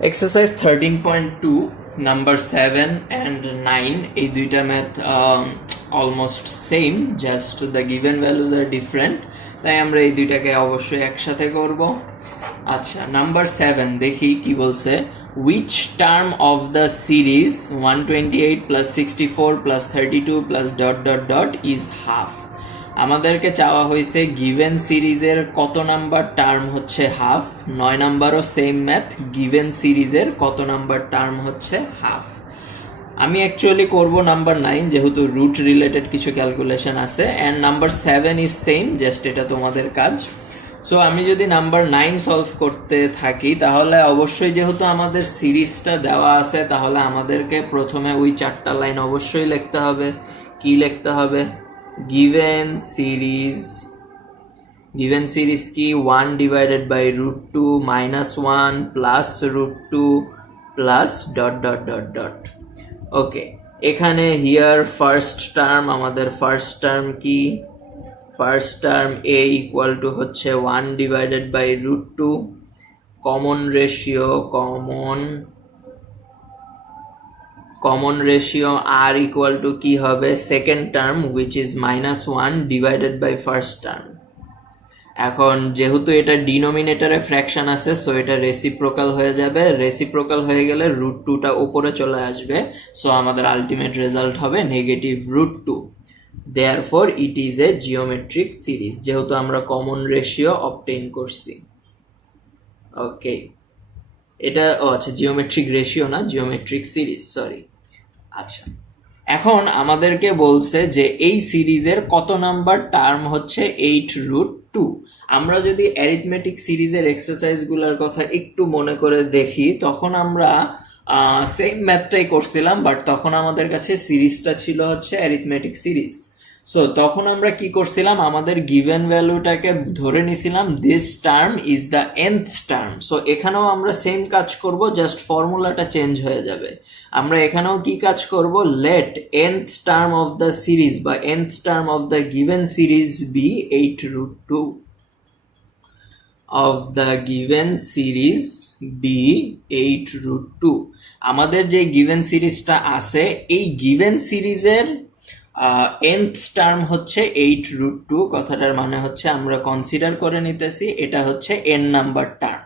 Exercise 13.2 number 7 and 9 এই দুইটা math almost same, just the given values are different, তাই আমরা এই দুইটাকে অবশ্যই একসাথে করব। আচ্ছা, নাম্বার 7 দেখি কি বলছে। Which term of the series 128 plus 64 plus 32 plus dot dot dot is half. আমাদেরকে চাওয়া হয়েছে গিভেন সিরিজের কত নাম্বার টার্ম হচ্ছে হাফ। 9 নাম্বারও সেম ম্যাথ, গিভেন সিরিজের কত নাম্বার টার্ম হচ্ছে হাফ। আমি অ্যাকচুয়ালি করব নাম্বার 9 যেহেতু রুট রিলেটেড কিছু ক্যালকুলেশন আছে, and number 7 is same, just এটা তোমাদের কাজ। সো আমি যদি নাম্বার 9 সলভ করতে থাকি তাহলে অবশ্যই যেহেতু আমাদের সিরিজটা দেওয়া আছে তাহলে আমাদেরকে প্রথমে ওই 4টা লাইন অবশ্যই লিখতে হবে। কি লিখতে হবে? given series কি 1 divided by root 2 minus 1 plus root 2 plus dot dot dot dot। Okay, এখানে হিয়ার ফার্স্ট টার্ম, আমাদের ফার্স্ট টার্ম কি? First term a equal to হচ্ছে 1 divided by root 2, common ratio r equal to কি হবে? Second term which is -1 divided by first term. এখন যেহেতু এটা ডিনোমিনেটরে ফ্র্যাকশন আছে, সো এটা রেসিপ্রোকাল হয়ে যাবে। রেসিপ্রোকাল হয়ে গেলে রুট 2টা উপরে চলে আসবে, সো আমাদের আলটিমেট রেজাল্ট হবে -√2। Therefore it is a geometric series, যেহেতু আমরা কমন রেশিও অবটেইন করছি। ওকে, এটা আচ্ছা জিওমেট্রিক রেশিও না, জিওমেট্রিক সিরিজ, সরি। আচ্ছা, এখন আমাদেরকে বলছে যে এই সিরিজের কত নাম্বার টার্ম হচ্ছে 8√2। আমরা যদি অ্যারিথমেটিক সিরিজের এক্সারসাইজগুলোর কথা একটু মনে করে দেখি, তখন আমরা সেম ম্যাথটাই করছিলাম, বাট তখন আমাদের কাছে সিরিজটা ছিল হচ্ছে অ্যারিথমেটিক সিরিজ। সো তখন আমরা কি করছিলাম? আমাদের গিভেন ভ্যালুটাকে ধরে নিছিলাম this term is the nth term. So এখানেও আমরা সেম কাজ করব, জাস্ট ফর্মুলাটা চেঞ্জ হয়ে যাবে। আমরা এখানেও কি কাজ করব? Let nth term of the series বা nth term of the given series be 8√2 of the given series be 8√2। আমাদের যে গিভেন সিরিজটা আছে, এই গিভেন সিরিজের nth টার্ম হচ্ছে 8√2। কথাটার মানে হচ্ছে আমরা কনসিডার করে নিতেছি এটা হচ্ছে n নাম্বার টার্ম।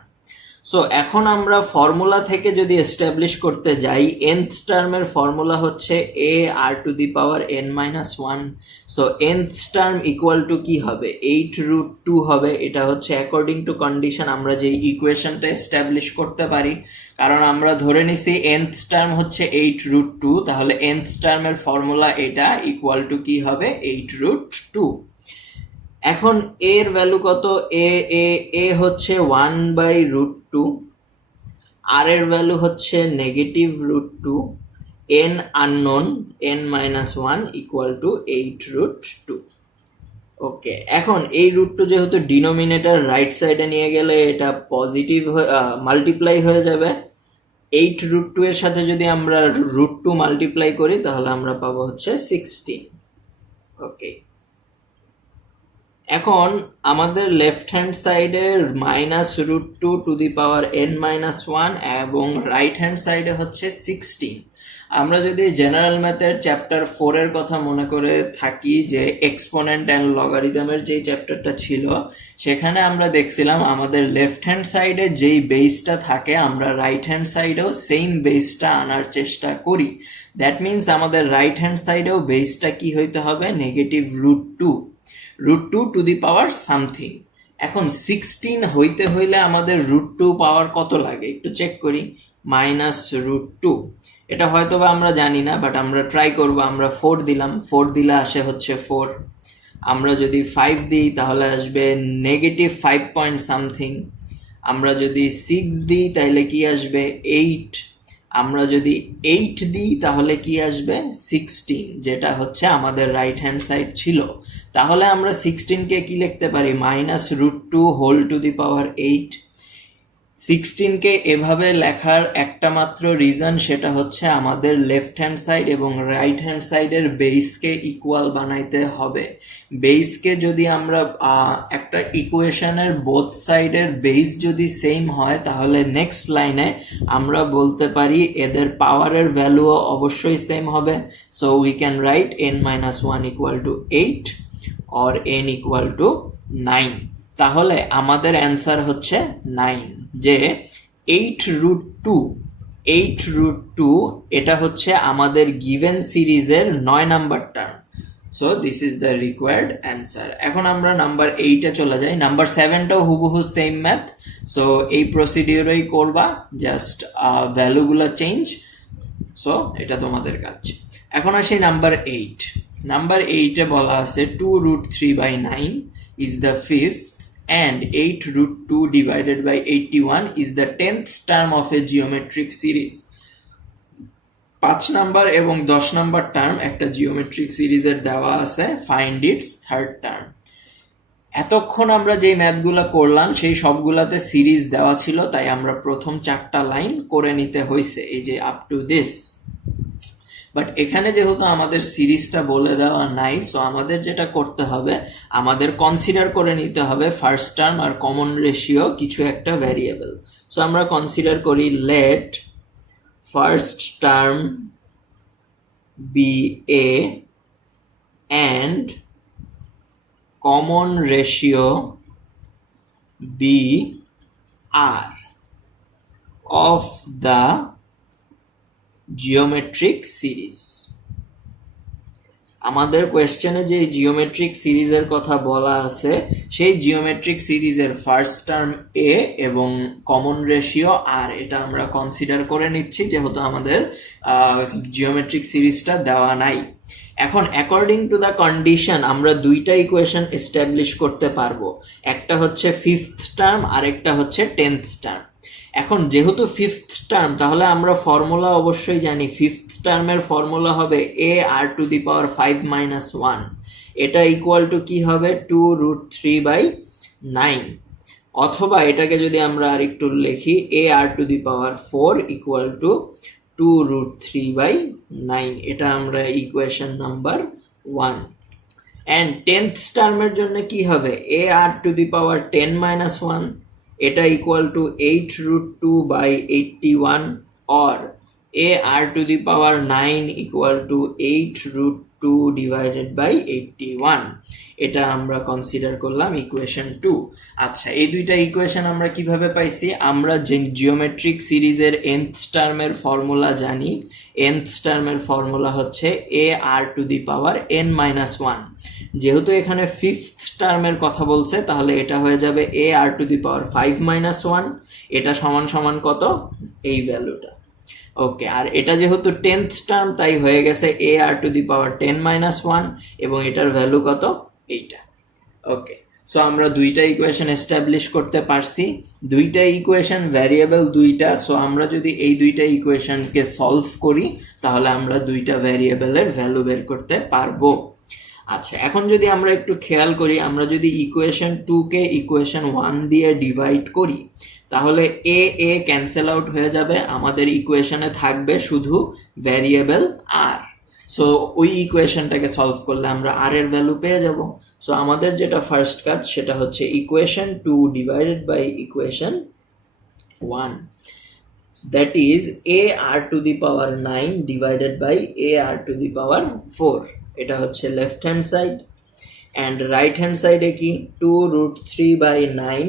সো এখন আমরা ফর্মুলা থেকে যদি এস্টাবলিশ করতে যাই, nth টার্মের ফর্মুলা হচ্ছে a r to the power n-1। So nth term equal to কি হবে? 8√2 হবে। এটা হচ্ছে অ্যাকর্ডিং টু কন্ডিশন আমরা যে ইকুয়েশনটা এস্টাবলিশ করতে পারি, কারণ আমরা ধরে নিছি nth টার্ম হচ্ছে 8√2, তাহলে nth টার্মের ফর্মুলা এটা ইকুয়াল টু কি হবে? 8√2। এখন এর ভ্যালু কত? এ হচ্ছে 1/√2, আর এর ভ্যালু হচ্ছে -√2, n unknown n-1 equal to 8√2। ওকে, এখন এই √2 যেহেতু ডিনোমিনেটর রাইট সাইডে নিয়ে গেলে এটা পজিটিভ মাল্টিপ্লাই হয়ে যাবে। 8√2 এর সাথে যদি আমরা √2 মাল্টিপ্লাই করি তাহলে আমরা পাবো হচ্ছে 16। ওকে, এখন আমাদের লেফট হ্যান্ড সাইডে -√2 টু দি পাওয়ার n-1 এবং রাইট হ্যান্ড সাইডে হচ্ছে 16। আমরা যদি জেনারেল ম্যাথের চ্যাপ্টার 4 এর কথা মনে করে থাকি, যে এক্সপোনেন্ট অ্যান্ড লগারিদমের যেই চ্যাপ্টারটা ছিল, সেখানে আমরা দেখছিলাম আমাদের লেফট হ্যান্ড সাইডে যেই বেসটা থাকে আমরা রাইট হ্যান্ড সাইডেও সেম বেসটা আনার চেষ্টা করি। দ্যাট মিনস আমাদের রাইট হ্যান্ড সাইডেও বেসটা কি হইতে হবে? -√2 √2 টু দি পাওয়ার সামথিং। এখন 16 হইতে হইলে আমাদের √2 পাওয়ার কত লাগে একটু চেক করি। -√2, এটা হয়তো বা আমরা জানি না, বাট আমরা ট্রাই করব। আমরা 4 দিলাম, 4 দিলে আসে হচ্ছে 4। আমরা যদি 5 দিই তাহলে আসবে -5 পয়েন্ট সামথিং। আমরা যদি 6 দিই তাহলে কি আসবে? 8। আমরা যদি 8 দিই তাহলে কি আসবে? 16, যেটা হচ্ছে আমাদের রাইট হ্যান্ড সাইড ছিল। তাহলে আমরা 16কে কি লিখতে পারি? -√2 হোল টু দি পাওয়ার 8। 16 কে এভাবে লেখার একটা মাত্র রিজন, সেটা হচ্ছে আমাদের লেফট হ্যান্ড সাইড এবং রাইট হ্যান্ড সাইডের বেসকে ইকুয়াল বানাইতে হবে। বেসকে যদি আমরা একটা ইকুয়েশনের বোথ সাইডের বেস যদি সেম হয়, তাহলে নেক্সট লাইনে আমরা বলতে পারি এদের পাওয়ারের ভ্যালুও অবশ্যই সেম হবে। So we can write n-1 equal to 8 or n equal to 9। তাহলে আমাদের অ্যান্সার হচ্ছে 9, যে 8√2 এটা হচ্ছে আমাদের গিভেন সিরিজের 9 number term. So this is the required answer. এখন আমরা নাম্বার 8-এ চলে যাই। নাম্বার 7টাও হুবহু সেম ম্যাথ, সো এই প্রসিডিউরই করবা, জাস্ট ভ্যালুগুলো চেঞ্জ। সো এটা তোমাদের কাজ। এখন আসি নাম্বার 8। নাম্বার 8-এ বলা আছে 2√3/9 is the 5th and 8√2 divided by 81 is the 10th term of a geometric series. 5 number এবং 10 নাম্বার টার্ম একটা জিওমেট্রিক সিরিজের দেওয়া আছে, ফাইন্ড ইটস থার্ড টার্ম। এতক্ষণ আমরা যে ম্যাথগুলো করলাম সেই সবগুলাতে সিরিজ দেওয়া ছিল, তাই আমরা প্রথম 4টা লাইন করে নিতে হয়েছে, এই যে আপ টু দিস। বাট এখানে যেহেতু আমাদের সিরিজটা বলে দেওয়া নাই, সো আমাদের যেটা করতে হবে, আমাদের কনসিডার করে নিতে হবে ফার্স্ট টার্ম আর কমন রেশিও কিছু একটা ভ্যারিয়েবল। সো আমরা কনসিডার করি let first term be a and common ratio be r of the geometric series. আমাদের কোয়েশ্চেনে যে জিওমেট্রিক সিরিজের কথা বলা আছে, সেই জিওমেট্রিক সিরিজের ফার্স্ট টার্ম এ এবং কমন রেশিও আর, এটা আমরা কনসিডার করে নিচ্ছি যেহেতু আমাদের জিওমেট্রিক সিরিজটা দেওয়া নাই। এখন অ্যাকর্ডিং টু দ্য কন্ডিশন আমরা দুইটা ইকুয়েশন এস্টাবলিশ করতে পারবো, একটা হচ্ছে 5th টার্ম আর একটা হচ্ছে 10th টার্ম। এখন যেহেতু 5th টার্ম, তাহলে আমরা ফর্মুলা অবশ্যই জানি। 5th টার্মের ফর্মুলা হবে a r⁵ এটা ইকুয়াল টু কি হবে 2√3/9, অথবা এটাকে যদি আমরা আরেকটু লিখি a r⁴ ইকুয়াল টু 2√3/9, এটা আমরা ইকুয়েশন নাম্বার 1। অ্যান্ড 10th টার্মের জন্য কি হবে a r⁻10-1, এটা equal two 8√2/81 or a r⁹ equal to 8√2/81, এটা আমরা কনসিডার করলাম ইকুয়েশন 2। আচ্ছা, এই দুইটা ইকুয়েশন আমরা কিভাবে পাইছি? আমরা যে জিওমেট্রিক সিরিজের nth টার্মের ফর্মুলা জানি। nth টার্মের ফর্মুলা হচ্ছে a r⁻n-1। যেহেতু এখানে 5th টার্মের কথা বলছে, তাহলে এটা হয়ে যাবে a r⁵ এটা সমান সমান কত? এই ভ্যালুটা। ওকে, আর এটা যেহেতু 10th টার্ম, তাই হয়ে গেছে a r⁻10-1 এবং এটার ভ্যালু কত? এইটা। ওকে, সো আমরা দুইটা ইকুয়েশন এস্টাবলিশ করতে পারছি। দুইটা ইকুয়েশন ভ্যারিয়েবল দুইটা, সো আমরা যদি এই দুইটা ইকুয়েশনকে সলভ করি, তাহলে আমরা দুইটা ভ্যারিয়েবলের ভ্যালু বের করতে পারবো। আচ্ছা, এখন যদি আমরা একটু খেয়াল করি, আমরা যদি ইকুয়েশন 2-কে ইকুয়েশন 1 দিয়ে ডিভাইড করি, তাহলে এ এ ক্যান্সেল আউট হয়ে যাবে, আমাদের ইকুয়েশনে থাকবে শুধু ভ্যারিয়েবল আর। সো ওই ইকুয়েশনটাকে সলভ করলে আমরা আর এর ভ্যালু পেয়ে যাব। সো আমাদের যেটা ফার্স্ট কাজ, সেটা হচ্ছে equation 2 divided by equation 1, that is a r⁹9 divided by a r⁴। এটা হচ্ছে left hand side, and right hand সাইডে কি 2√3/9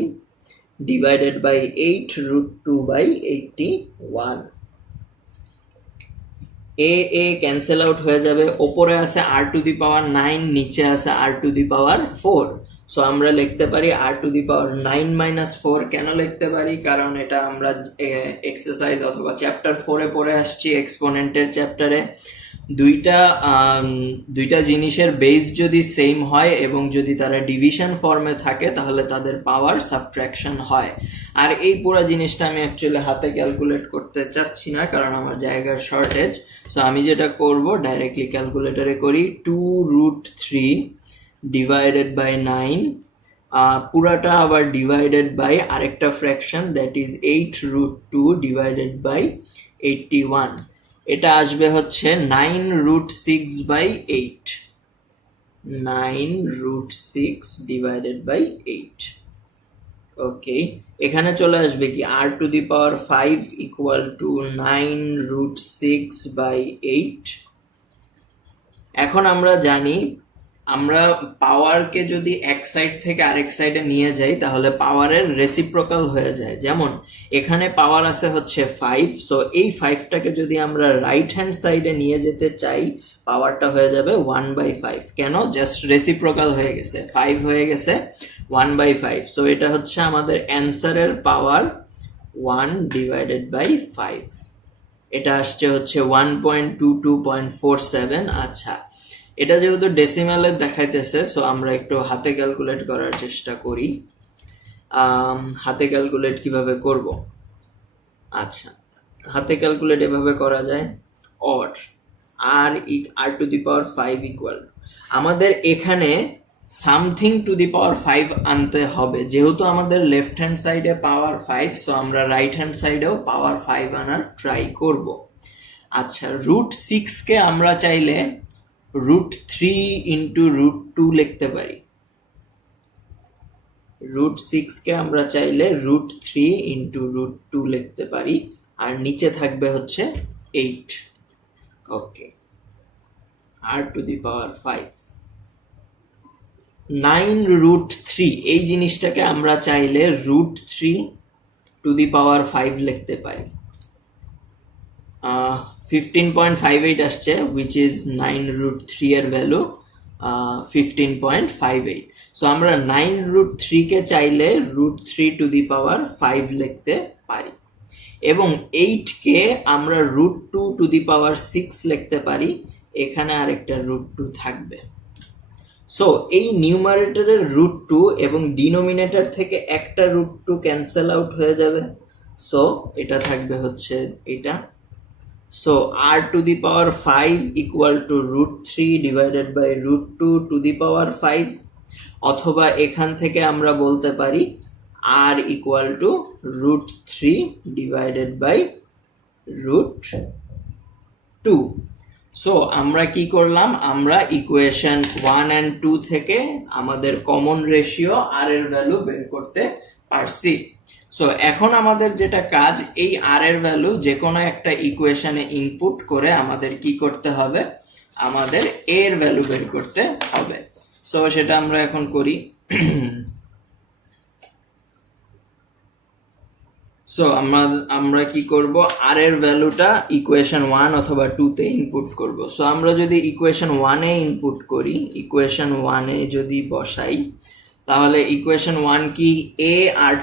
divided by 8√2/81। A a cancel out হয়ে যাবে, ওপরে আছে r⁹9, নিচে আছে r⁴। সো আমরা লিখতে পারি r⁹9-4। কেন লিখতে পারি? কারণ এটা আমরা এক্সারসাইজ অথবা চ্যাপ্টার 4-এ পড়ে আসছি, এক্সপোনেন্টের চ্যাপ্টারে। দুইটা জিনিসের বেস যদি সেম হয় এবং যদি তারা ডিভিশন ফর্মে থাকে, তাহলে তাদের পাওয়ার সাবট্রাকশন হয়। আর এই পুরো জিনিসটা আমি অ্যাকচুয়ালি হাতে ক্যালকুলেট করতে চাচ্ছি না, কারণ আমার জায়গার শর্টেজ। সো আমি যেটা করব, ডাইরেক্টলি ক্যালকুলেটরে করি। 2√3 ডিভাইডেড বাই 9 পুরাটা আবার ডিভাইডেড বাই আরেকটা fraction, that is 8√2 divided by 81। এটা আসবে হচ্ছে 9√6/8, 9√6 ডিভাইডেড বাই 8। ওকে, এখানে চলে আসবে কি r⁵ ইকুয়াল টু 9√6/8। এখন আমরা জানি আমরা পাওয়ারকে যদি এক সাইড থেকে আরেক সাইডে নিয়ে যাই তাহলে পাওয়ারের রেসিপ্রোকাল হয়ে যায়। যেমন এখানে পাওয়ার আছে হচ্ছে 5, সো এই 5টাকে যদি আমরা রাইট হ্যান্ড সাইডে নিয়ে যেতে চাই পাওয়ারটা হয়ে যাবে 1/5। কেন? জাস্ট রেসিপ্রোকাল হয়ে গেছে, 5 হয়ে গেছে 1/5। সো এটা হচ্ছে আমাদের অ্যান্সারের পাওয়ার 1/5। এটা আসছে হচ্ছে 1.22.47। আচ্ছা, এটা যেহেতু ডেসিমালে দেখাইতেছে, সো আমরা একটু হাতে ক্যালকুলেট করার চেষ্টা করি। হাতে ক্যালকুলেট কিভাবে করব? আচ্ছা, হাতে ক্যালকুলেট এভাবে করা যায়, অর r⁵ ইকুয়াল, আমাদের এখানে সামথিং টু দি পাওয়ার 5 আনতে হবে। যেহেতু আমাদের লেফট হ্যান্ড সাইডে পাওয়ার 5, সো আমরা রাইট হ্যান্ড সাইডেও পাওয়ার 5 আনার ট্রাই করব। আচ্ছা, √6 কে আমরা চাইলে √3 ইন্টু √2 লিখতে পারি। √6 কে আমরা চাইলে √3 ইন্টু √2 লিখতে পারি, আর নিচে থাকবে হচ্ছে 8। ওকে, r⁵ 9√3 এই জিনিসটাকে আমরা চাইলে √3⁵ লিখতে পারি। 15.58 আসছে, which is 9√3 এর ভ্যালু 15.58। সো আমরা 9√3 কে চাইলে √3⁵ লিখতে পারি, এবং 8 কে আমরা √2⁶ লিখতে পারি। এখানে আরেকটা √2 থাকবে। সো এই নিউমারেটরের √2 এবং ডিনোমিনেটর থেকে একটা √2 ক্যান্সেল আউট হয়ে যাবে, সো এটা থাকবে হচ্ছে এটা। So r⁵ equal to √3 divided by √2⁵, অথবা এখান থেকে আমরা বলতে পারি r equal to √3 divided by √2। So আমরা কি করলাম? আমরা ইকুয়েশন 1 and 2 থেকে আমাদের কমন রেশিও r এর ভ্যালু বের করতে পারছি। সো এখন আমাদের যেটা কাজ, এই r এর ভ্যালু যে কোনো একটা ইকুয়েশনে ইনপুট করে আমাদের কি করতে হবে? আমাদের a এর ভ্যালু বের করতে হবে। সো সেটা আমরা এখন করি। সো আমরা কি করব? r এর ভ্যালুটা ইকুয়েশন 1 অথবা 2 তে ইনপুট করব। সো আমরা যদি ইকুয়েশন 1 এ ইনপুট করি, ইকুয়েশন 1 এ যদি বসাই, তাহলে ইকুয়েশন 1 কি? a r⁴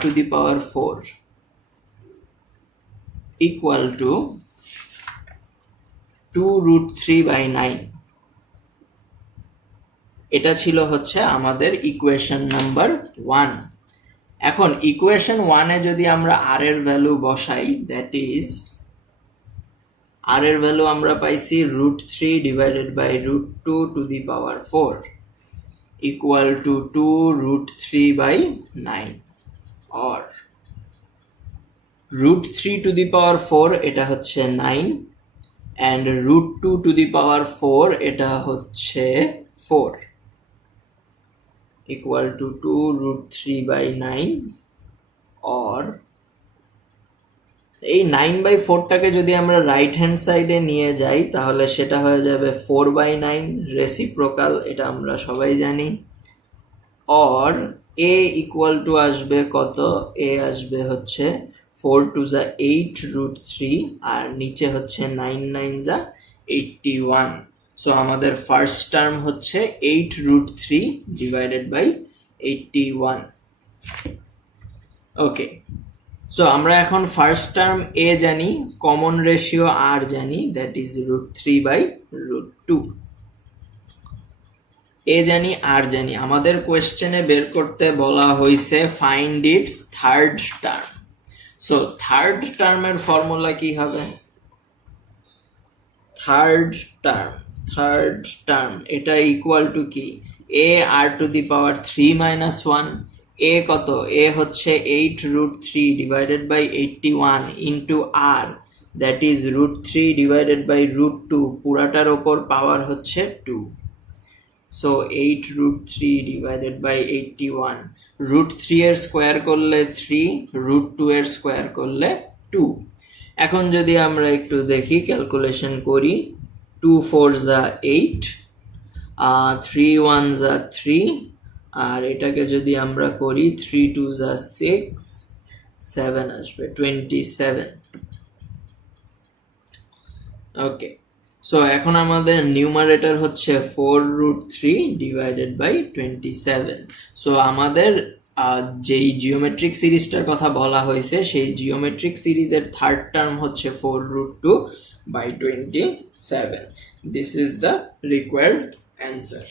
equal to 2√3/9। এটা ছিল হচ্ছে আমাদের ইকুয়েশন নাম্বার 1। এখন ইকুয়েশন 1 এ যদি আমরা r এর ভ্যালু বসাই, দ্যাট ইজ r এর ভ্যালু আমরা পাইছি √3 divided by √2⁴ equal to 2√3/9, or √3⁴ এটা হচ্ছে 9 and √2⁴ এটা হচ্ছে 4 equal to 2√3/9, or এই 9/4টাকে যদি আমরা রাইট হ্যান্ড সাইডে নিয়ে যাই তাহলে সেটা হয়ে যাবে 4/9, রেসিপ্রোকাল, এটা আমরা সবাই জানি। or a ইকুয়াল টু আসবে কত? a আসবে হচ্ছে 4 2 যা 8√3, আর নিচে হচ্ছে 9 9 যা 81। সো আমাদের ফার্স্ট টার্ম হচ্ছে 8√3 ডিভাইডেড বাই 81। ওকে, সো আমরা এখন ফার্স্ট টার্ম a জানি, কমন রেশিও r জানি, দ্যাট ইজ √3/√2। a জানি, r জানি। আমাদের কোয়েশ্চেনে বের করতে বলা হয়েছে find its third term. So third টার্মের ফর্মুলা কি হবে? থার্ড টার্ম এটা ইকুয়াল টু কি? a r⁵ 3 - 1 এ কত? এ হচ্ছে 8√3 divided by 81 into r, that is √3 divided by √2, পুরাটার ওপর পাওয়ার হচ্ছে 2। সো 8√3 ডিভাইডেড বাই 81, √3 এর স্কোয়ার করলে 3, √2 এর স্কোয়ার করলে 2। এখন যদি আমরা একটু দেখি, ক্যালকুলেশন করি, 2 4 যা 8, 3 1 যা 3, আর এটাকে যদি আমরা করি 3 2 যা 6, 7 আসবে 27। ওকে, সো এখন আমাদের নিউমারেটর হচ্ছে 4√3 ডিভাইডেড বাই 27। সো আমাদের যেই জিওমেট্রিক সিরিজটার কথা বলা হয়েছে সেই জিওমেট্রিক সিরিজের থার্ড টার্ম হচ্ছে 4√2 by 27। This is the required answer.